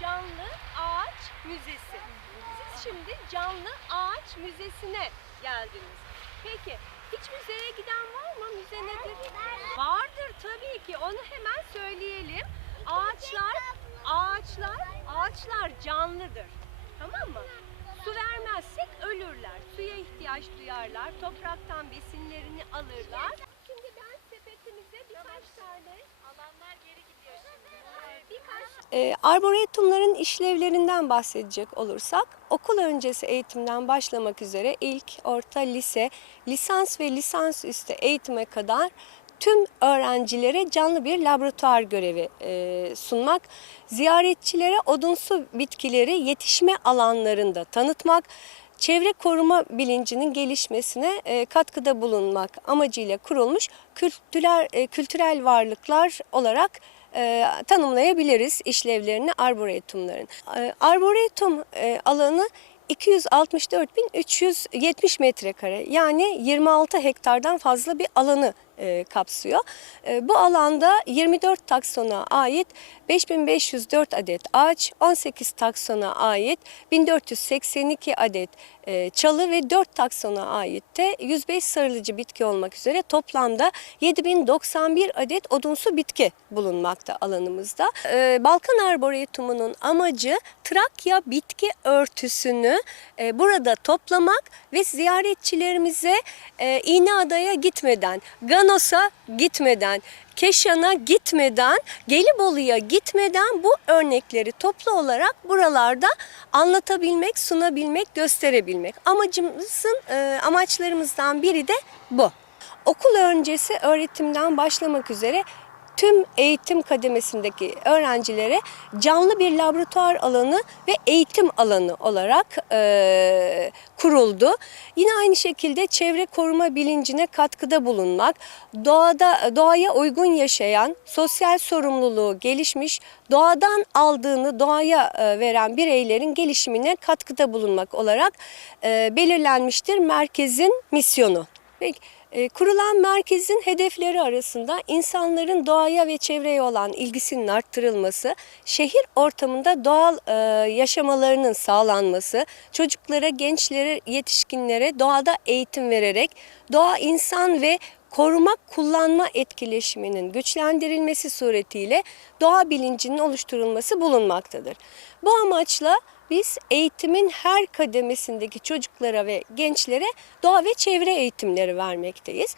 Canlı Ağaç Müzesi. Siz şimdi Canlı Ağaç Müzesi'ne geldiniz. Peki hiç müzeye giden var mı? Müze nedir? Vardır tabii ki. Onu hemen söyleyelim. Ağaçlar, ağaçlar, ağaçlar canlıdır. Tamam mı? Su vermezsek ölürler. Suya ihtiyaç duyarlar. Topraktan besinlerini alırlar. E, arboretumların işlevlerinden bahsedecek olursak okul öncesi eğitimden başlamak üzere ilk, orta, lise, lisans ve lisans üstü eğitime kadar tüm öğrencilere canlı bir laboratuvar görevi e, sunmak, ziyaretçilere odunsu bitkileri yetişme alanlarında tanıtmak, çevre koruma bilincinin gelişmesine e, katkıda bulunmak amacıyla kurulmuş kültürel, kültürel varlıklar olarak e, tanımlayabiliriz işlevlerini arboretumların. E, arboretum e, alanı 264.370 metrekare yani 26 hektardan fazla bir alanı e, kapsıyor. E, bu alanda 24 taksona ait 5504 adet ağaç, 18 taksona ait 1482 adet e, çalı ve 4 taksona ait de 105 sarılıcı bitki olmak üzere toplamda 7091 adet odunsu bitki bulunmakta alanımızda. E, Balkan Arboretum'unun amacı Trakya bitki örtüsünü e, burada toplamak ve ziyaretçilerimize e, İğneada'ya gitmeden, Ganos'a gitmeden, Keşan'a gitmeden, Gelibolu'ya gitmeden bu örnekleri toplu olarak buralarda anlatabilmek, sunabilmek, gösterebilmek. Amacımızın, e, amaçlarımızdan biri de bu. Okul öncesi öğretimden başlamak üzere tüm eğitim kademesindeki öğrencilere canlı bir laboratuvar alanı ve eğitim alanı olarak e, kuruldu. Yine aynı şekilde çevre koruma bilincine katkıda bulunmak, doğada doğaya uygun yaşayan, sosyal sorumluluğu gelişmiş, doğadan aldığını doğaya e, veren bireylerin gelişimine katkıda bulunmak olarak e, belirlenmiştir merkezin misyonu. Peki, Kurulan merkezin hedefleri arasında insanların doğaya ve çevreye olan ilgisinin arttırılması, şehir ortamında doğal e, yaşamalarının sağlanması, çocuklara, gençlere, yetişkinlere doğada eğitim vererek doğa, insan ve korumak kullanma etkileşiminin güçlendirilmesi suretiyle doğa bilincinin oluşturulması bulunmaktadır. Bu amaçla biz eğitimin her kademesindeki çocuklara ve gençlere doğa ve çevre eğitimleri vermekteyiz.